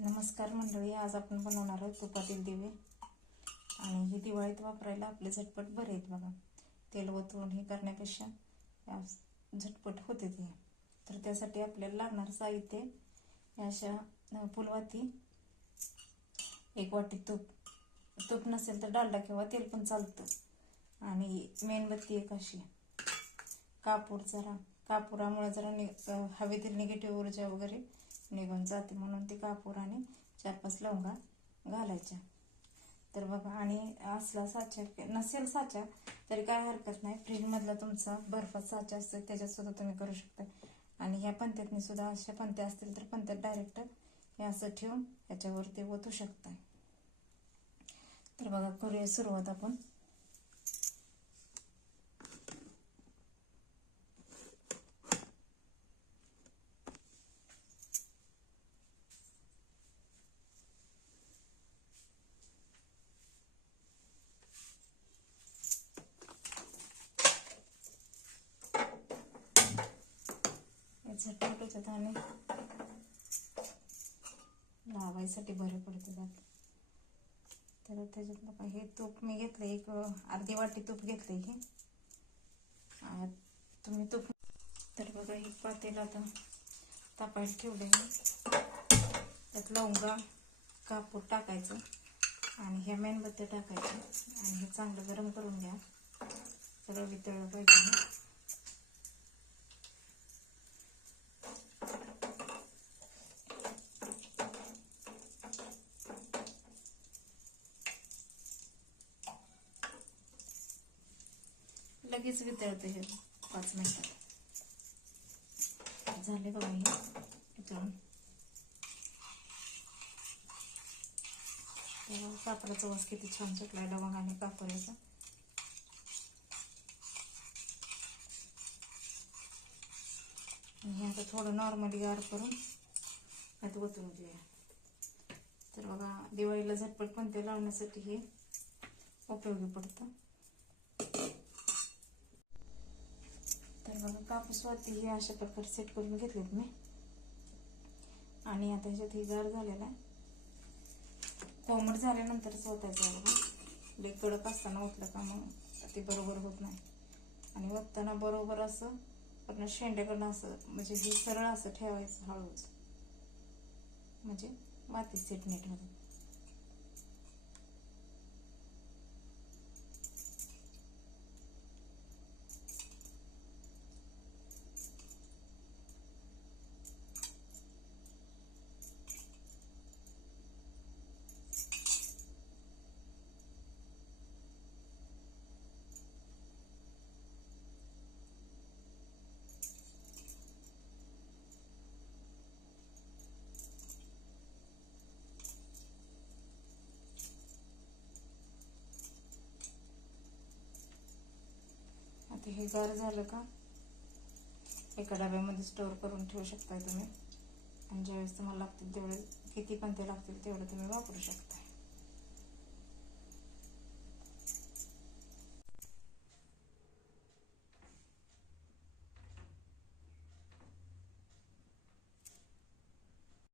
नमस्कार मंडळी आज आपण बनवणार आहोत तुपातील दिवे. आणि ही दिवाळीत वापरायला आपले झटपट बरे आहेत बघा. तेल ओतून हे करण्यापेक्षा झटपट होते ते. तर त्यासाठी आपल्याला लागणार साहित्य अशा फुलवाती. एक वाटी तूप. तूप नसेल तर डालडा किंवा तेल पण चालतं. आणि मेणबत्ती एक अशी. कापूर जरा. कापुरामुळे जरा नि हवेतील निगेटिव्ह ऊर्जा वगैरे निघून जाते म्हणून ते कापूर आणि चार पाच लवंगा घालायच्या. तर बघा आणि असला साचा नसेल साचा तरी काय हरकत नाही. फ्रीजमधला तुमचा बर्फात साचा असतो त्याच्यात सुद्धा तुम्ही करू शकता. आणि ह्या पंत्यातनी सुद्धा अशा पंत्या असतील तर पंत्यात डायरेक्ट हे असं ठेवून याच्यावरती ओतू शकता. तर बघा करूया सुरुवात आपण. झटपट होतात आणि लावायसाठी बरं पडते जात तर त्याच्यात बघा हे तूप मी घेतलं एक अर्धी वाटी तूप घेतलं हे. तुम्ही तूप तर बघा हे पातेला आता तापायला ठेवलं आहे त्यात लवंगा कापूर टाकायचं आणि ह्या मेणबत्त्या टाकायच्या आणि हे चांगलं गरम करून घ्या. सगळं वितळलं पाहिजे. लगेच वितळतं हे पाच मिनिटात झाले बघा हे. वितळून तेव्हा वास किती छान सुटलाय लवंग आणि कापडाचा. हे आता थोडं नॉर्मली गार करून यात ओतून घेऊया. तर बघा दिवाळीला झटपट पण ते लावण्यासाठी हे उपयोगी पडतं? तर बघा कापूसवरती हे अशा प्रकारे सेट करून घेतलेत मी. आणि आता ह्याच्यात हे गार झालेला आहे. कोमट झाल्यानंतरच ओतायचं बघा. लई कडक असताना ओतलं का मग ते बरोबर होत नाही. आणि ओतताना बरोबर असं पण शेंड्याकडनं असं म्हणजे हे सरळ असं ठेवायचं हळूच. म्हणजे माती सेट नीट होतं आता हे गार झालं का? एका डब्यामध्ये स्टोअर करून ठेवू शकता तुम्ही. आणि ज्यावेळेस तुम्हाला लागतील तेवढे किती पण ते लागतील तेवढं तुम्ही वापरू शकता